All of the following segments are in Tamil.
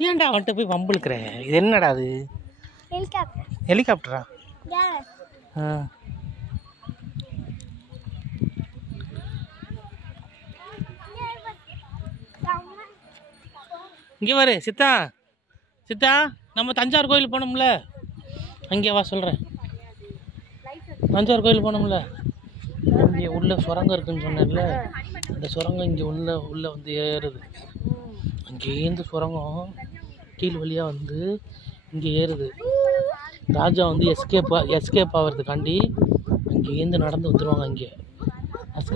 ஏன்டா அவன்கிட்ட போய் வம்பிழுக்கிற? இது என்னடா அது? ஹெலிகாப்டரா? இங்கே வரு சித்தா. சித்தா, நம்ம தஞ்சாவூர் கோயில் போனோம்ல, அங்கே வா சொல்கிறேன். தஞ்சாவூர் கோயில் போனோம்ல, இங்கே உள்ள சுரங்கம் இருக்குன்னு சொன்னேன்ல, அந்த சுரங்கம் இங்கே உள்ள வந்து ஏறுது. அங்கேருந்து சுரங்கம் கீழ் வழியாக வந்து இங்கே ஏறுது. ராஜா வந்து எஸ்கேப் ஆகிறதுக்காண்டி அங்கேருந்து நடந்து வந்துடுவாங்க. இங்கே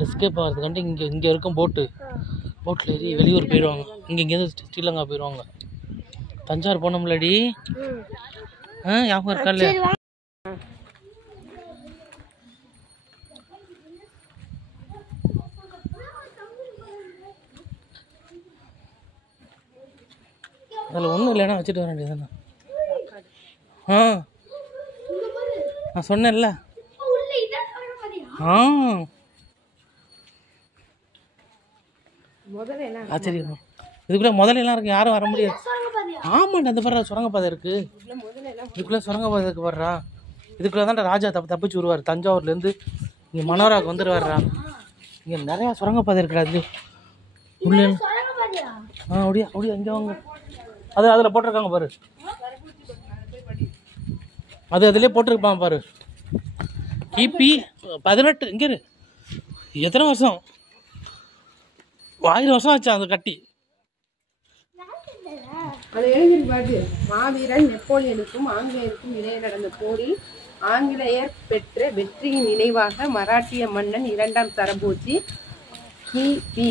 எஸ்கேப் ஆகிறதுக்காண்டி இங்கே இருக்கும் போட்டில் ஏறி வெளியூர் போயிடுவாங்க. இங்கேருந்து ஸ்ரீலங்கா போயிடுவாங்க. தஞ்சாவூர் போனோம்லடி, ஞாபகம் இருக்கால? அதில் ஒன்றும் இல்லைன்னா வச்சுட்டு வர வேண்டியதானே. நான் சொன்னேன்ல. ஆச்சரியம். இதுக்குள்ள முதல்ல எல்லாம் இருக்கு, யாரும் வர முடியாது. ஆமாண்டா, அந்த பாரு சுரங்கப்பாதை இருக்கு. இதுக்குள்ள சுரங்கப்பாதை இருக்கு பாடுறா. இதுக்குள்ள தான் ராஜா தப்பிச்சு வருவார். தஞ்சாவூர்லேருந்து இங்கே மனோராவுக்கு வந்துடுவார்றா. இங்கே நிறையா சுரங்கப்பாதை இருக்குடா. அது உள்ள அப்படியா இங்கே வாங்க. அதில் போட்டிருக்காங்க பாரு. அதிலே போட்டிருப்பான் பாரு. கிபி 18. இங்கே எத்தனை வருஷம்? 1000 வருஷம் ஆச்சு அது கட்டி. அது எழுதிருப்பாரு. மாவீரன் நெப்போலியனுக்கும் ஆங்கிலேயருக்கும் இடையே நடந்த போரில் ஆங்கிலேயர் பெற்ற வெற்றியின் நினைவாக மராட்டிய மன்னன் 2ஆம் தரபோச்சி கிபி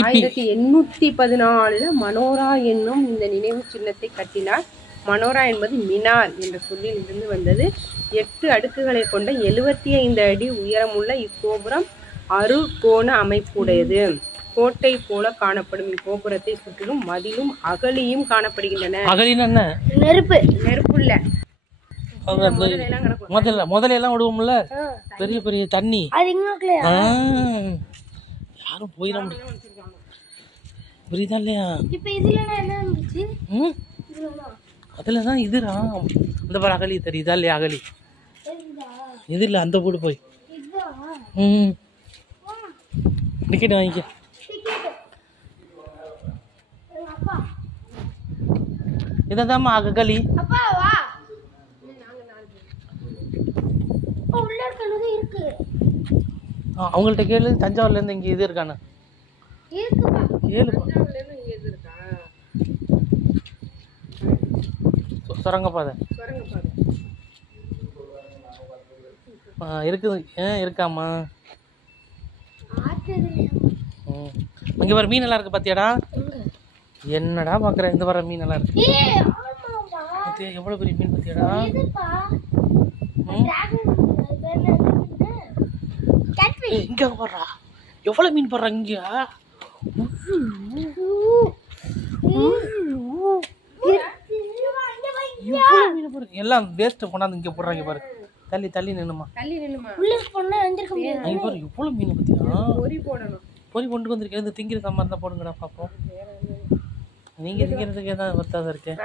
1814 மனோரா என்னும் இந்த நினைவு சின்னத்தை கட்டினார். மனோரா என்பது மினார் என்ற சொல்லில் இருந்து வந்தது. 8 அடுக்குகளை கொண்ட 75 அடி உயரமுள்ள இக்கோபுரம் அறுகோண அமைப்புடையது. கோட்டை போல காணப்படும் இக்கோபுரத்தை சுற்றிலும் மதிலும் அகழியும் காணப்படுகின்றன. நெருப்பு இல்ல, முதல்ல எல்லாம் விடுவோம்ல, பெரிய பெரிய தண்ணி. யாரும் போயிட முடியும். புரியுதா இல்லையா? அதுலதான் இதுரா. அந்த பாரு அகலி தெரியுதா இல்லையா? அகலி இது இல்ல, அந்த போடு போய். டிக்கெட் வாங்கிக்க. இதாம்மா அகலி. அவங்கள்ட்ட கேளு, தஞ்சாவூர்ல இருந்து இங்க இது இருக்கானு கேளு. சுரங்கப்பாதை இருக்குது. இருக்காமா? இங்க வர மீன் எல்லாம் இருக்கு பாத்தியாடா? என்னடா பாக்குற? இந்த வர மீன் எல்லாம் இருக்கு. எவ்வளவு பெரிய மீன் பாத்தியாடா? இங்க போடுறா, எவ்வளவு மீன் போடுறா இங்க. எல்லாம் வேஸ்ட் கொண்டாந்து இங்க போடுறாங்க பாரு. தள்ளி நின்னுமா. எவ்வளவு மீன் பத்தியா? பொறி கொண்டு வந்திருக்கேன். இந்த திங்கிற மாதிரி இருந்தா போடுங்கடா பாப்போம். நீங்க திங்கிறதுக்கு ஏதாவது வருத்தாத இருக்கேன்.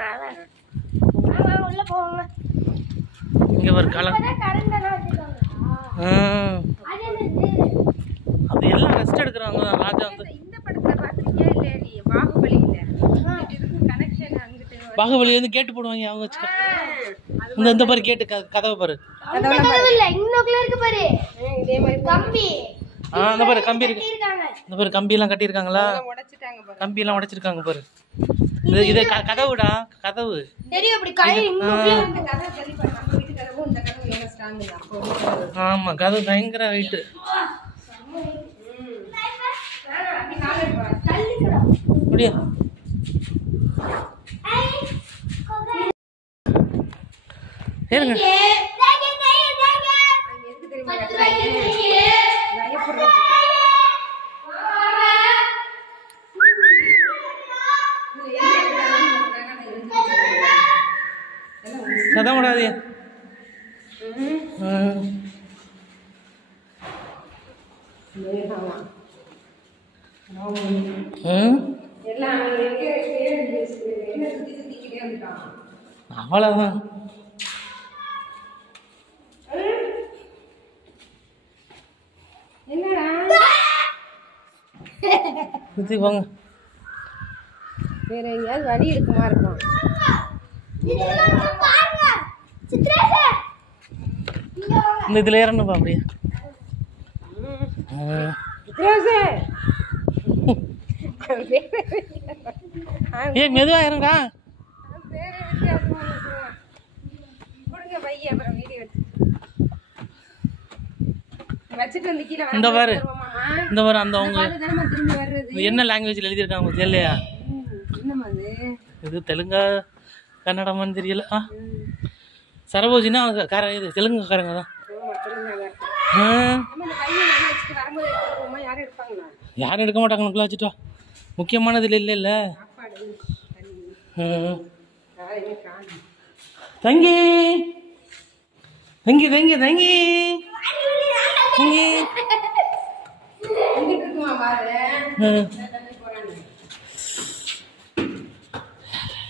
இங்க ஒரு காலம் அது எல்லாம் ரெஸ்ட் எடுக்கிறாங்க. ராஜா வந்து பாகுபலி வந்து கேட்டு போடுவாங்க அவங்க வச்சு. இந்த பாரு கேட்டு கதவை பாரு. அந்த பாரு கம்பி இருக்கு. இந்த பாரு கம்பி எல்லாம் கட்டியிருக்காங்களா? கம்பி எல்லாம் உடைச்சிருக்காங்க பாரு. இது கதவுடா, கதவு. ஆமா, கதவு பயங்கர வெயிட். முடியா ஏறுங்க. சதம் விடாதே. அவ்வளோதான். சுற்றி போங்க. வேற எங்கேயாவது வழி இருக்குமா இருக்கும். இந்த இதில் ஏறணும்பா அப்படியே. ஏன் மெதுவாக ஏறுங்கடா. இந்த பாரு அந்த அவங்க என்ன லாங்குவேஜில் எழுதியிருக்காங்க தெரியலையா? இது தெலுங்கா கன்னடமான்னு தெரியல. சரபோஜினா இது தெலுங்குக்காரங்க தான். யாரும் எடுக்க மாட்டாங்க. நமக்குள்ள வச்சுட்டா முக்கியமானது இல்லை இல்லை. தங்கி தங்கி தங்கி தங்கி தங்கி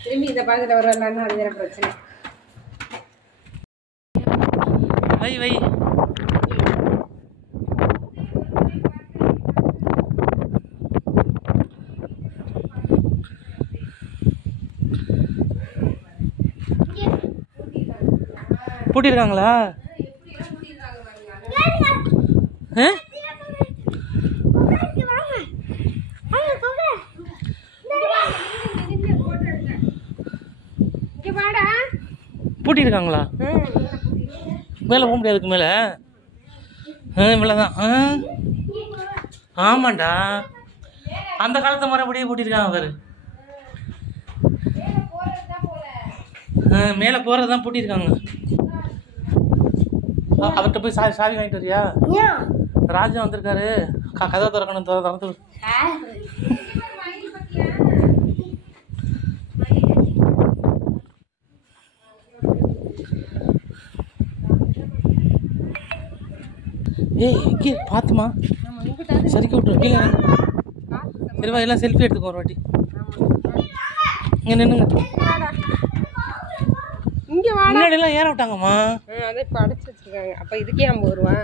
திரும்பி இதை பார்த்துட்டு வரலான்னு அது வேற பிரச்சனை. வை வை பூட்டிருக்காங்களா? பூட்டிருக்காங்களா? மேலே போக முடியாதுக்கு மேலே. இவ்வளோதான். ஆமாண்டா, அந்த காலத்து மறுபடியும் பூட்டிருக்காங்க பாரு. மேலே போகிறது தான் பூட்டிருக்காங்க. அவர்கிட்ட போய் சாவி வாங்கிட்டு வரியா? ராஜா வந்திருக்காரு, கதவை திறக்கணும். திறந்து ஏய் இங்கே பார்த்துமா சரிக்கி விட்டுரு கீழே. சரிவா, எல்லாம் செல்ஃபி எடுத்துக்கோ ஒரு வாட்டி. இங்கே நின்னுங்க. இங்கே முன்னாடி எல்லாம் ஏற விட்டாங்கம்மா. அதை இப்போ அடைச்சி வச்சிருக்காங்க. அப்போ இதுக்கே 50 ரூபா.